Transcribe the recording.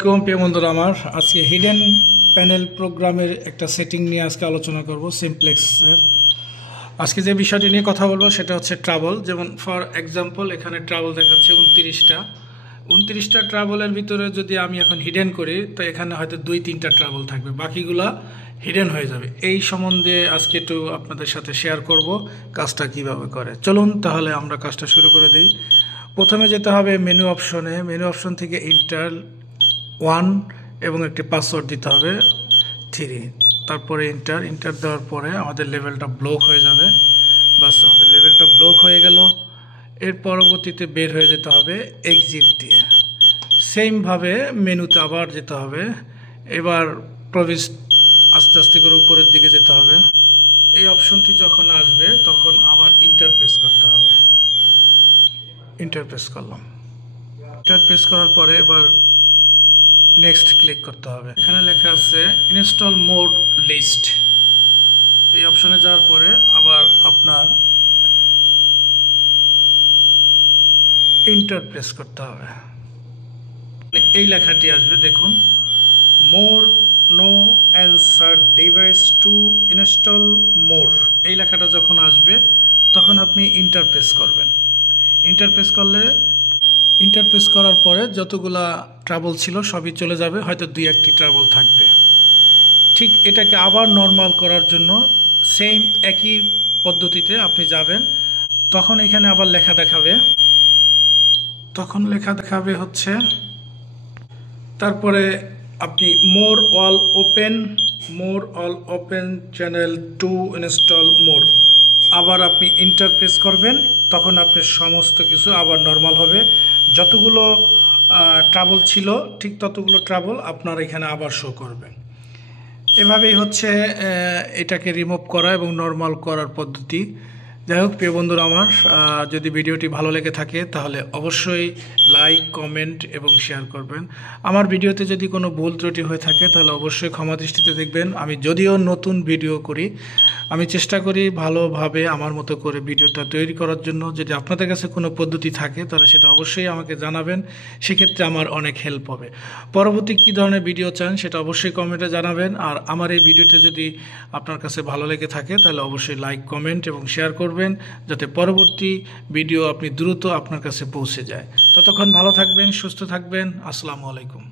প্রিয় বন্ধুরা আমার আজকে হিডেন প্যানেল প্রোগ্রামের একটা সেটিং নিয়ে আজকে আলোচনা করব সিমপ্লেক্সের। আজকে যে বিষয়টি নিয়ে কথা বলবো সেটা হচ্ছে ট্রাবল। যেমন ফর এক্সাম্পল এখানে ট্রাবল দেখাচ্ছে 29টা ট্রাবলের ভিতরে যদি আমি এখন হিডেন করি তো এখানে হয়তো 2-3টা ট্রাবল থাকবে, বাকিগুলা হিডেন হয়ে যাবে। এই সম্বন্ধে আজকে একটু আপনাদের সাথে শেয়ার করব কাজটা কিভাবে করে। চলুন তাহলে আমরা কাজটা শুরু করে দিই। প্রথমে যেতে হবে মেনু অপশনে। মেনু অপশন থেকে ইন্টার 1 এবং একটি পাসওয়ার্ড দিতে হবে 3। তারপরে ইন্টার দেওয়ার পরে আমাদের লেভেলটা ব্লক হয়ে যাবে। বাস, আমাদের লেভেলটা ব্লক হয়ে গেল। এর পরবর্তীতে বের হয়ে যেতে হবে এক্সিট দিয়ে। সেমভাবে মেনুতে আবার যেতে হবে। এবার প্রবেশ আস্তে আস্তে করে উপরের দিকে যেতে হবে। এই অপশনটি যখন আসবে তখন আবার ইন্টারপ্রেস করতে হবে। ইন্টারপ্রেস করলাম। ইন্টারপ্রেস করার পরে এবার নেক্সট ক্লিক করতে হবে। এখানে লেখা আছে ইনস্টল মোড লিস্ট। এই অপশনে যাওয়ার পরে আবার আপনার ইন্টারপ্রেস করতে হবে। এই লেখাটি আসবে, দেখুন, more no answer device to install more. এই লেখাটা যখন আসবে তখন আপনি ইন্টারপ্রেস করবেন। ইন্টারপ্রেস করার পরে যতগুলা ট্রাবল ছিল সবই চলে যাবে, হয়তো 2-1টি ট্রাবল থাকবে। ঠিক এটাকে আবার নর্মাল করার জন্য সেম একই পদ্ধতিতে আপনি যাবেন। তখন এখানে আবার লেখা দেখাবে, হচ্ছে তারপরে আপনি more all open channel to install more. আবার আপনি ইন্টারপ্রেস করবেন, তখন আপনি সমস্ত কিছু আবার নর্মাল হবে। যতগুলো ট্রাবল ছিল ঠিক ততগুলো ট্রাবল আপনার এখানে আবার শো করবে। এভাবেই হচ্ছে এটাকে রিমুভ করা এবং নর্মাল করার পদ্ধতি। যাই হোক প্রিয় বন্ধুরা আমার, যদি ভিডিওটি ভালো লেগে থাকে তাহলে অবশ্যই লাইক, কমেন্ট এবং শেয়ার করবেন। আমার ভিডিওতে যদি কোনো ভুল ত্রুটি হয়ে থাকে তাহলে অবশ্যই ক্ষমা দৃষ্টিতে দেখবেন। আমি যদিও নতুন ভিডিও করি, আমি চেষ্টা করি ভালোভাবে আমার মতো করে ভিডিওটা তৈরি করার জন্য। যদি আপনাদের কাছে কোনো পদ্ধতি থাকে তাহলে সেটা অবশ্যই আমাকে জানাবেন, সেক্ষেত্রে আমার অনেক হেল্প হবে। পরবর্তী কী ধরনের ভিডিও চান সেটা অবশ্যই কমেন্টে জানাবেন। আর আমার এই ভিডিওটি যদি আপনার কাছে ভালো লেগে থাকে তাহলে অবশ্যই লাইক, কমেন্ট এবং শেয়ার করবেন, যাতে পরবর্তী ভিডিও আপনি দ্রুত আপনার কাছে পৌঁছে যায়। ততক্ষণ ভালো থাকবেন, সুস্থ থাকবেন। আসসালামু আলাইকুম।